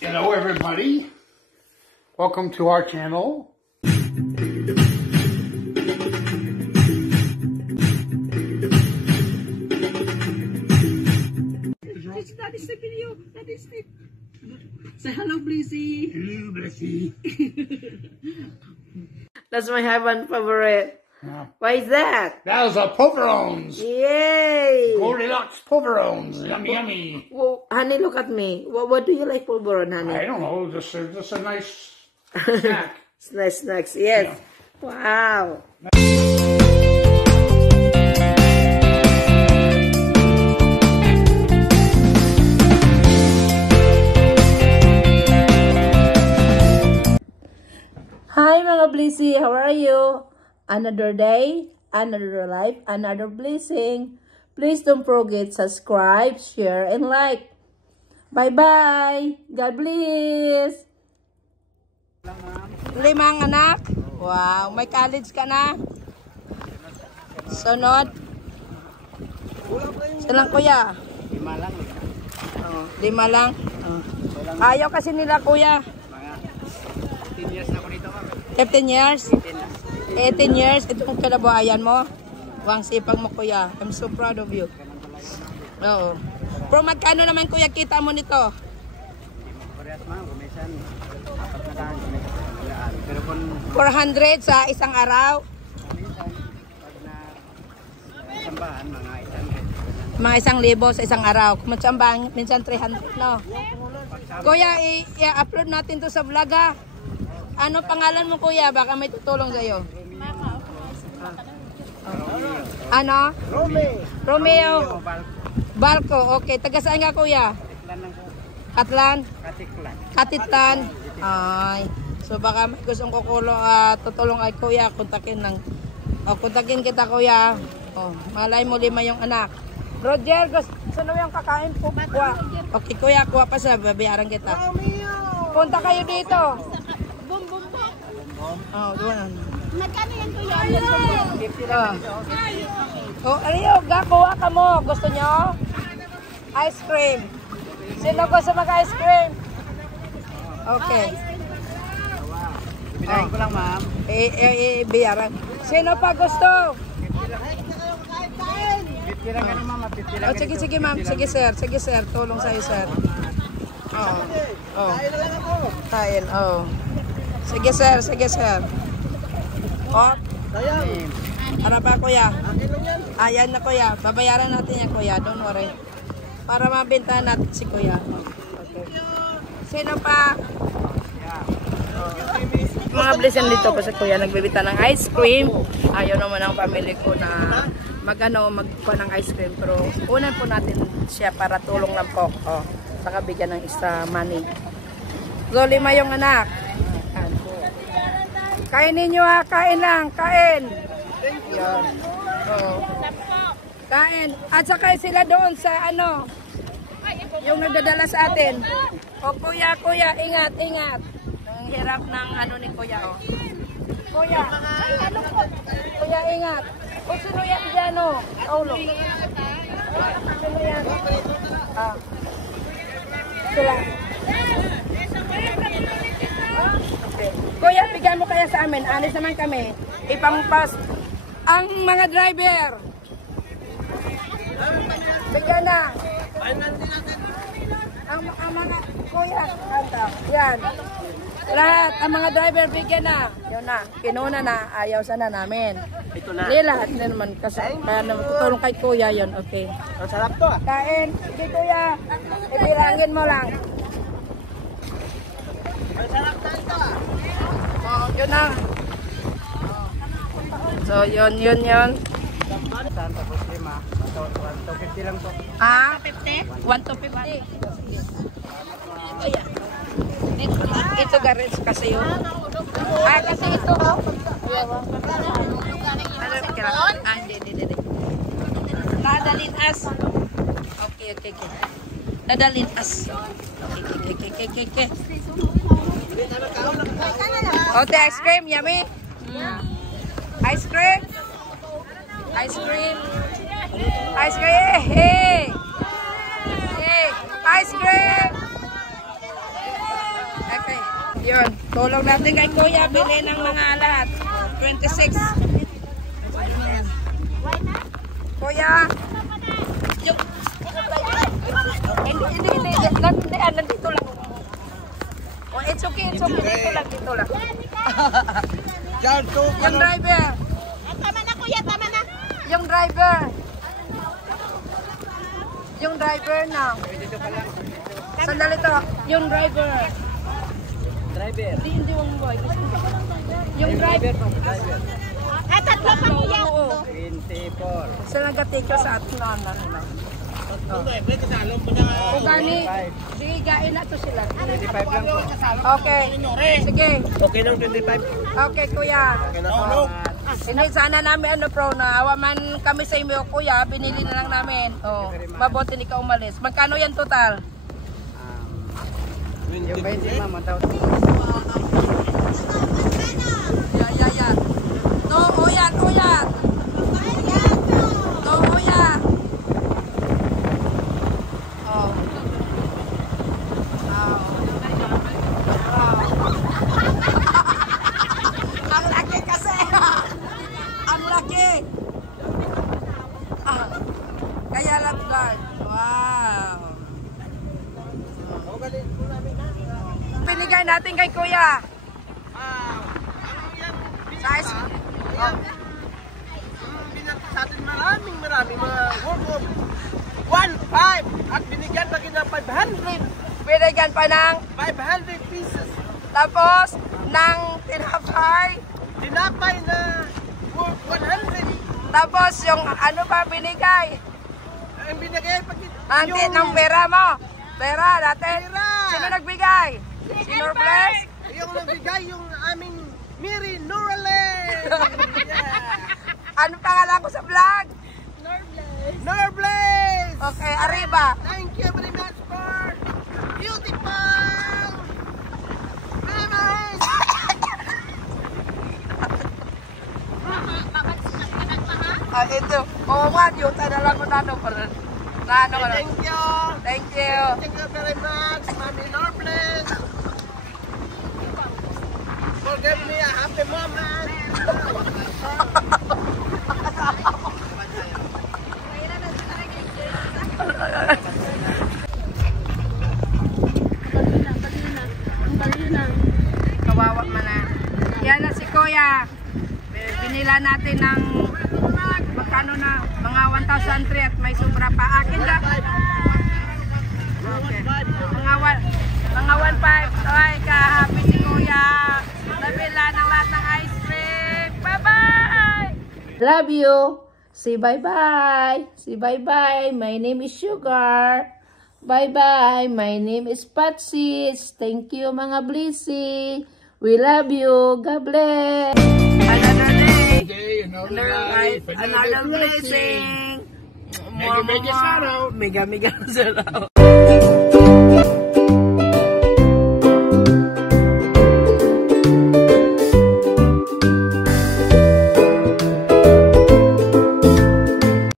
Hello everybody, welcome to our channel. That is the video, that is the... Say hello, Blissy. Hello, Blissy. That's my heaven favorite. Yeah. Why is that? That was a Poverones. Yay! Goldilocks Poverones. Yummy, yummy. Well, honey, look at me. What do you like pulveron, honey? I don't know, just a nice snack. Nice snacks, yes. Yeah. Wow. Hi mga Blissy, how are you? Another day, another life, another blessing. Please don't forget subscribe, share, and like. Bye-bye. God bless. 5 anak? Wow, may college ka na? Sunod? Silang kuya? 5 lang. Oh, 5 lang? Oh. Ayaw kasi nila kuya. 15 years na ako dito, ma'am. 15 years? 18 years? Itong kalabuhayan mo? Wang sipag mo kuya. I'm so proud of you. Oo. Pero magkano naman kuya kita mo nito? Parehas, ma'am. Kumisan, 4 na daan. Pero kung 400 sa isang araw? kumisan, pag na sambahan, Mga 1,000 sa isang araw. Kung matsambahan, minsan 300, no? Kuya, i-upload natin to sa vlog, ha? Ano pangalan mo, kuya? Baka may tutulong sa'yo. Ano? Romeo. Balco. Okay. Taga saan ka, kuya? Katlan? Katitlan. Ay. So, baka may gustong tutulong ay kuya. Kontakin kita, kuya. Oh, malay mo 5 yung anak. Roger, gusto mo yung kakain po? Kuha. Okay, kuya, kuha pa sa babayaran kita. Punta kayo dito. Oh, doon. Magkano yan kuya? 50 Oh, Rio, kuha ka mo. Gusto nyo? Ice cream. Sino gusto mag-ice cream? Okay. Binahin ko lang, ma'am. Bayaran. Sino pa gusto? 50 lang ganun, ma'am. 50 lang. Oh, sige, ma'am. Sige, sir. Tulong sa'yo, sir. Oh. Kain, oh. Sige, sir. Oh. Para pa, kuya. Ayan na, kuya. Babayaran natin yan, kuya. Don't worry. Para mabentahan natin si kuya. Okay. Sino pa? Mga blessing dito po sa kuya. Nagbibita ng ice cream. Ayaw naman ang family ko na magkuha ng ice cream. Pero unan po natin siya para tulong lang po. Oh. Saka bigyan ng extra money. So, 5 yung anak. Kain ninyo, ha. Kain lang. Kain. Yan. Oh. Kain. At saka sila doon sa yung nagdadala sa atin. O kuya, ingat. Ang hirap ng ni kuya, oh. Kuya, kuya, ingat. O sino yan dyan, oh? Paulo. Sino yan? Ah. Sila. Okay. Kuya, bigyan mo kaya sa amin. Alis naman kami. Ipangpas ang mga driver. Bigyan na. Ang mga kuya, kanta. Yan. Lahat, ang mga driver, bigyan na. Yun na. Kinuna na. Ayaw sana namin. Ito na. Hindi lahat na naman. Kasi kaya naman tutulong kay kuya yun. Okay. Ang sarap to, ah. Kain. Sige kuya. Ibilangin mo lang. Ang sarap to ito, ah. Oh, yun na. So, yun. Saan tapos 5? 150 lang to. Ah? 150? Kuya. Ito garis kasi yun. Kasi ito. Hindi. Dadalhin as. Okay. Dadalhin as. Okay. Ote, ice cream, yummy. Ice cream. Hey. Ice cream. Okay. Yun. Tulong natin kay Kuya. Bili ng mga lahat. 26. Kuya. Yung... Hindi. Nandito lang. Oh, it's okay. Dito lang. Yung driver. Tama na kuya, tama na. Yung driver na. Sandali to. Yung driver. Hindi yung boy. Yung driver. Ay, tatlo pa kuya. Oo. 24. Sa nag-take sa atin na. O gani, sige, gain na to sila. 25 lang po. Okay. Sige. Okay lang 25. Okay, kuya. Hindi sana namin na awa man kami sa inyo, kuya. Binili na lang namin. Oh, mabuti hindi ka umalis. Magkano yan total? Yung 20 ma'am, 1,000. Yeah. No, uyat. No, uyat. Oh. Ang laki kasi. Ang laki. Kaya lang guard. Wow. Pinigay natin kay kuya. Size. Sa atin maraming mga worth of 1,500 at binigyan pa kita 500 Binigyan pa ng 500 pieces. tapos ng Tinapay na worth 100. tapos yung ano pa binigay? Ang binigay pa Ng pera mo. Pera natin. Pera. Sino nagbigay? Si Norbless? yung nagbigay yung aming Miri Norale. Ano pangalan ko sa vlog? Norblaze. Okay, arriba. Thank you very much for beautiful memories. Ito. Oo nga, yuta na lang ko na ano. Thank you. Thank you. Thank you very much, Mami Norblaze. Forgive me a happy moment. Kawawa man na. Yan na si Kuya. Binila natin ng magkano na? Mga 1,003 at may sobra pa. Akin ka? Okay. Mga 1,500. Ay, ka-happy si Kuya. Nabila ng lahat ng ice cream. Bye-bye! Love you. Say bye-bye. Say bye-bye. My name is Sugar. Bye-bye. My name is Patsis. Thank you, mga Blissy. We love you. God bless. Another day. Another life. Another blessing. Mega shout out. Mega shout out.